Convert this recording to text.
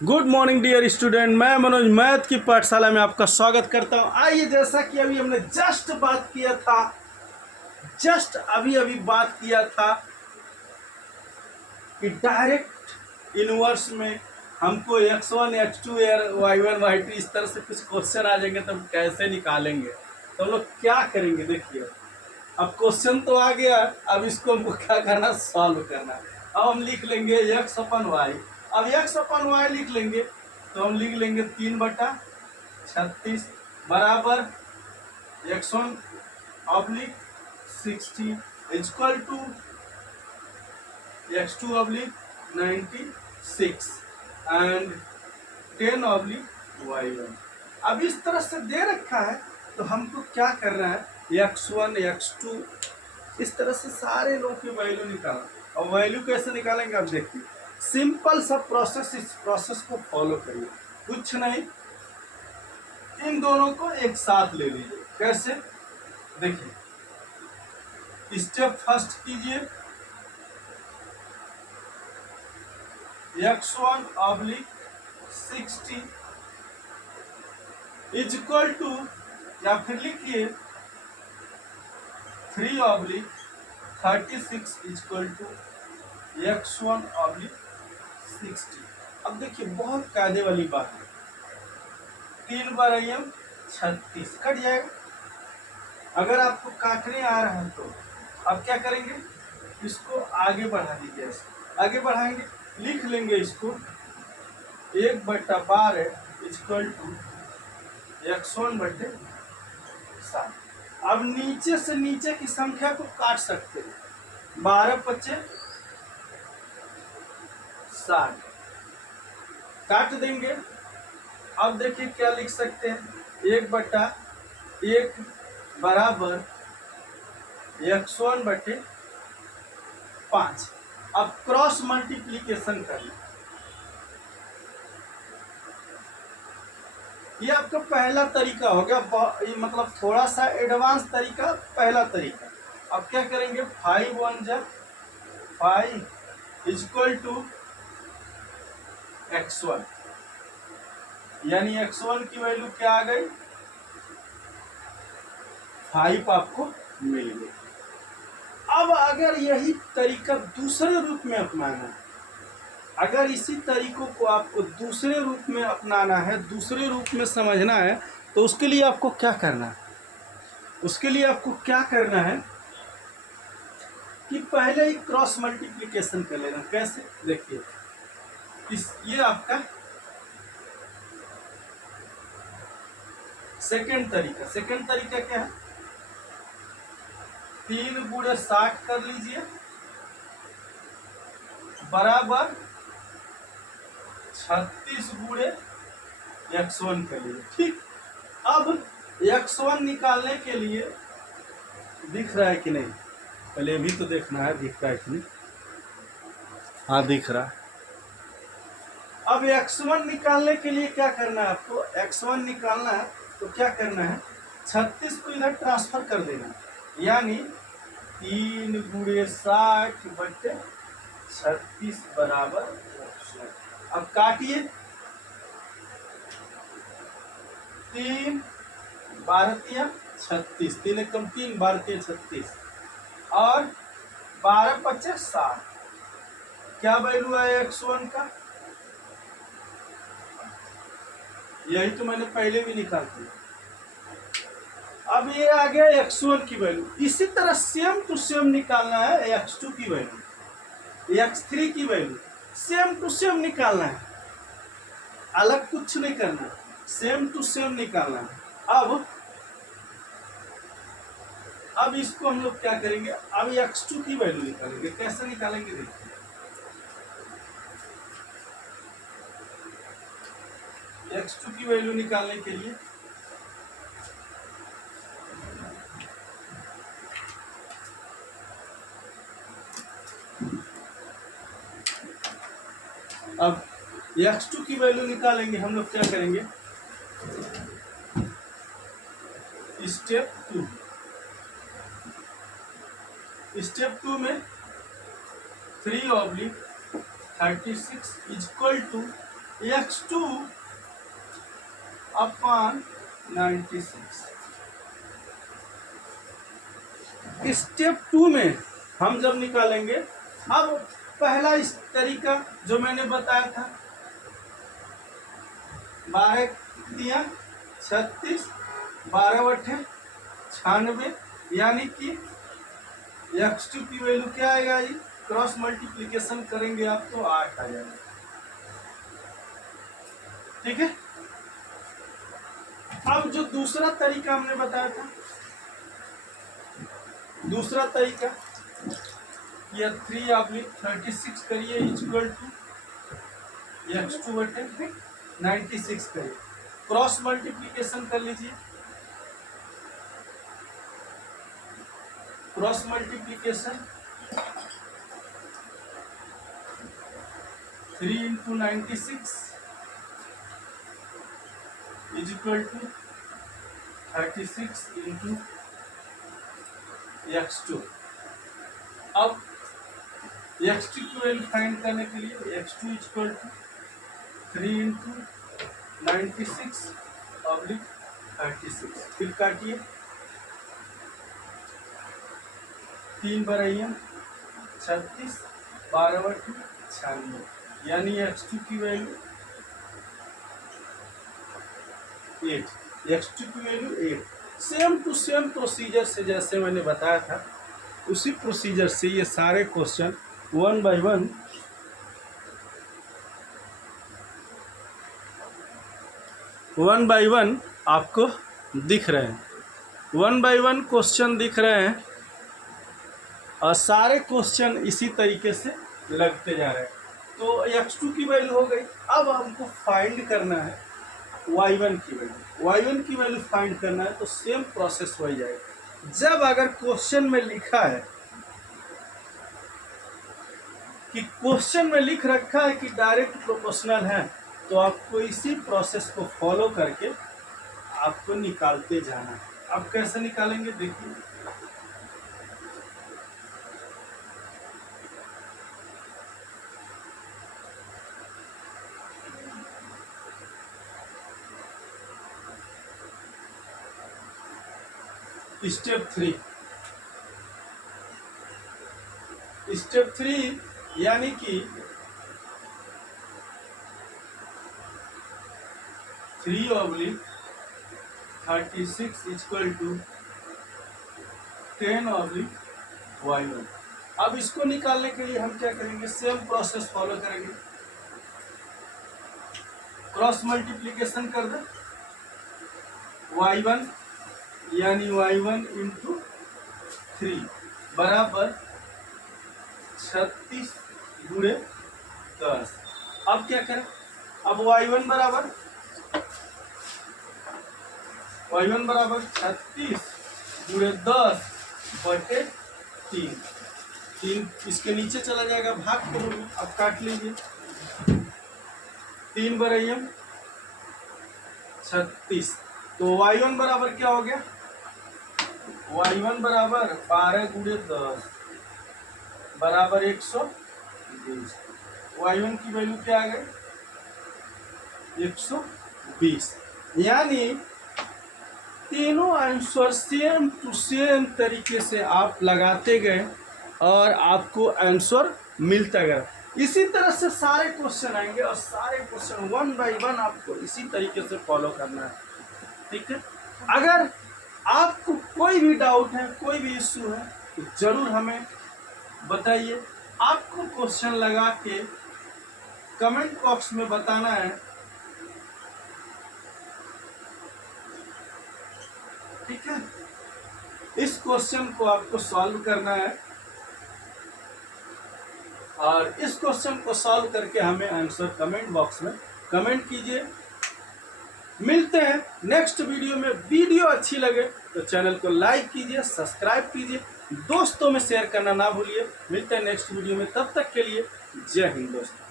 Good morning dear student, मैं Manoj math की पाठशाला में आपका स्वागत करता हूं। आइए, जैसा कि अभी हमने जस्ट अभी बात किया था कि डायरेक्ट इनवर्स में हमको x1 x2 y1 y2 इस तरह से कुछ क्वेश्चन आ जाएंगे तो हम कैसे निकालेंगे। तो हम लोग क्या करेंगे, देखिए अब क्वेश्चन तो आ गया, अब इसको हमको क्या करना, सॉल्व करना। अब हम लिख लेंगे x अपन y। अब x अपन y लिख लेंगे तो हम लिख लेंगे 3/36 बराबर x1 oblique 60 equal to x2 oblique 96 and 10 oblique y1। अब इस तरह से दे रखा है तो हमको क्या करना है, x1 x2 इस तरह से सारे लोग की वैल्यू निकालना। और वैल्यू कैसे निकालेंगे आप देखिए, सिंपल सा प्रोसेस, इस प्रोसेस को फॉलो करिए। कुछ नहीं, इन दोनों को एक साथ ले लीजिए। कैसे, देखिए स्टेप फर्स्ट कीजिए, x1 ऑब्लिक 60 इक्वल टू, या फिर लिखिए 3 oblique 36 equal to x1 oblique 60। अब देखिए बहुत कायदे वाली बात है, 3 बार m 36 कट जाएगा। अगर आपको काटने आ रहा है तो आप क्या करेंगे, इसको आगे बढ़ा दीजिए। आगे बढ़ाएंगे, लिख लेंगे इसको 1/12 इक्वल टू x1/7। अब नीचे से नीचे की संख्या को काट सकते हैं, 12×5 = 60 काट देंगे। अब देखिए क्या लिख सकते हैं, 1/1 बराबर x1/5। अब क्रॉस मल्टीप्लीकेशन कर लें, ये आपका पहला तरीका हो गया, मतलब थोड़ा सा एडवांस तरीका, पहला तरीका। अब क्या करेंगे, 5×1 इक्वल टू x1, यानी x1 की वैल्यू क्या आ गई, 5 आपको मिल गई। अब अगर यही तरीका दूसरे रूप में अपनाना है, अगर इसी तरीकों को आपको दूसरे रूप में अपनाना है, दूसरे रूप में समझना है, तो उसके लिए आपको क्या करना है, कि पहले ही क्रॉस मल्टीप्लिकेशन कर लेना। कैसे, देखिए ये आपका सेकंड तरीका क्या है, 3×60 कर लीजिए बराबर 36×x1 कर लीजिए। ठीक, अब x1 निकालने के लिए दिख रहा है कि नहीं, पहले भी तो देखना है दिख रहा है कि नहीं। हाँ दिख रहा है। अब x1 निकालने के लिए क्या करना है, आपको x1 निकालना है तो क्या करना है, 36 को इधर ट्रांसफर कर देना, यानी 3×60/36 बराबर 100। अब काटिए, 3×12 = 36, 3 × 3 = 36 और 12×5 = 60। क्या वैल्यू है x1 का, यही तो मैंने पहले भी निकाल दिया। अब ये आ गया x1 की वैल्यू। इसी तरह सेम टू सेम निकालना है x2 की वैल्यू, x3 की वैल्यू सेम टू सेम निकालना है, अलग कुछ नहीं करना, सेम टू सेम निकालना है। अब इसको हम लोग क्या करेंगे, अब x2 की वैल्यू निकालेंगे। कैसे निकालेंगे, देखिए x2 की वैल्यू निकालने के लिए अब x2 की वैल्यू निकालेंगे, हम लोग क्या करेंगे, स्टेप 2 में 3/36 equal to x2 upon 96। Step 2 में हम जब निकालेंगे, अब पहला इस तरीका जो मैंने बताया था, 12 तिया 36, 12 बटे 96, यानी कि x2 की वैल्यू क्या आएगा जी, क्रॉस मल्टीप्लिकेशन करेंगे आप तो 8 आ जाएगा। ठीक है। अब जो दूसरा तरीका हमने बताया था, दूसरा तरीका या 3/36 करिए इक्वल टू x2 बटे 96 करिए, क्रॉस मल्टीप्लिकेशन कर लीजिए। Cross multiplication 3 into 96 is equal to 36 into x2। अब x2 की वैल्यू फाइंड करने के लिए x2 equal to 3 into 96 oblique 36, फिर काटिए 3 बराइयम 36, 12 बटे 96, यानी x2 की वैल्यू 8, x2 की value 8। Same to same procedure से जैसे मैंने बताया था, उसी प्रोसीजर से ये सारे क्वेश्चन वन बाय वन आपको दिख रहे हैं, वन बाय वन क्वेश्चन दिख रहे हैं, और सारे क्वेश्चन इसी तरीके से लगते जा रहे हैं। तो x2 की वैल्यू हो गई। अब हमको फाइंड करना है y1 की वैल्यू। y1 की वैल्यू फाइंड करना है तो सेम प्रोसेस हो जाएगा। जब अगर क्वेश्चन में लिखा है कि क्वेश्चन में लिख रखा है कि डायरेक्ट प्रोपोर्शनल है, तो आपको इसी प्रोसेस को फॉलो करके आपको निकालते जाना है। आप कैसे निकालेंगे देखिए, स्टेप 3 यानी कि 3/36 इक्वल टू 10/y1। अब इसको निकालने के लिए हम क्या करेंगे, सेम प्रोसेस फॉलो करेंगे। क्रॉस मल्टीप्लिकेशन कर दे, y1 यानी y1 इंटू 3 बराबर 36 गुणे 10। अब क्या करें, अब y1 बराबर 36 गुणे 10 बटे 3 इसके नीचे चला जाएगा, भाग करोगे। अब काट लीजिए, 3 बराइयम 36, तो y1 बराबर क्या हो गया, y1 बराबर 12 गुणे 10 बराबर 120। y1 की वैल्यू क्या आ गई, 120। यानी तीनों आंसर सेम टू सेम तरीके से आप लगाते गए और आपको आंसर मिलता गया। इसी तरह से सारे क्वेश्चन आएंगे और सारे क्वेश्चन वन बाय वन आपको इसी तरीके से फॉलो करना है। ठीक है। अगर आपको कोई भी डाउट है, कोई भी इश्यू है, तो जरूर हमें बताइए। आपको क्वेश्चन लगा के कमेंट बॉक्स में बताना है। ठीक है। इस क्वेश्चन को आपको सॉल्व करना है और इस क्वेश्चन को सॉल्व करके हमें आंसर कमेंट बॉक्स में कमेंट कीजिए। मिलते हैं नेक्स्ट वीडियो में। वीडियो अच्छी लगे तो चैनल को लाइक कीजिए, सब्सक्राइब कीजिए, दोस्तों में शेयर करना ना भूलिए। मिलते हैं नेक्स्ट वीडियो में, तब तक के लिए जय हिंद दोस्तों।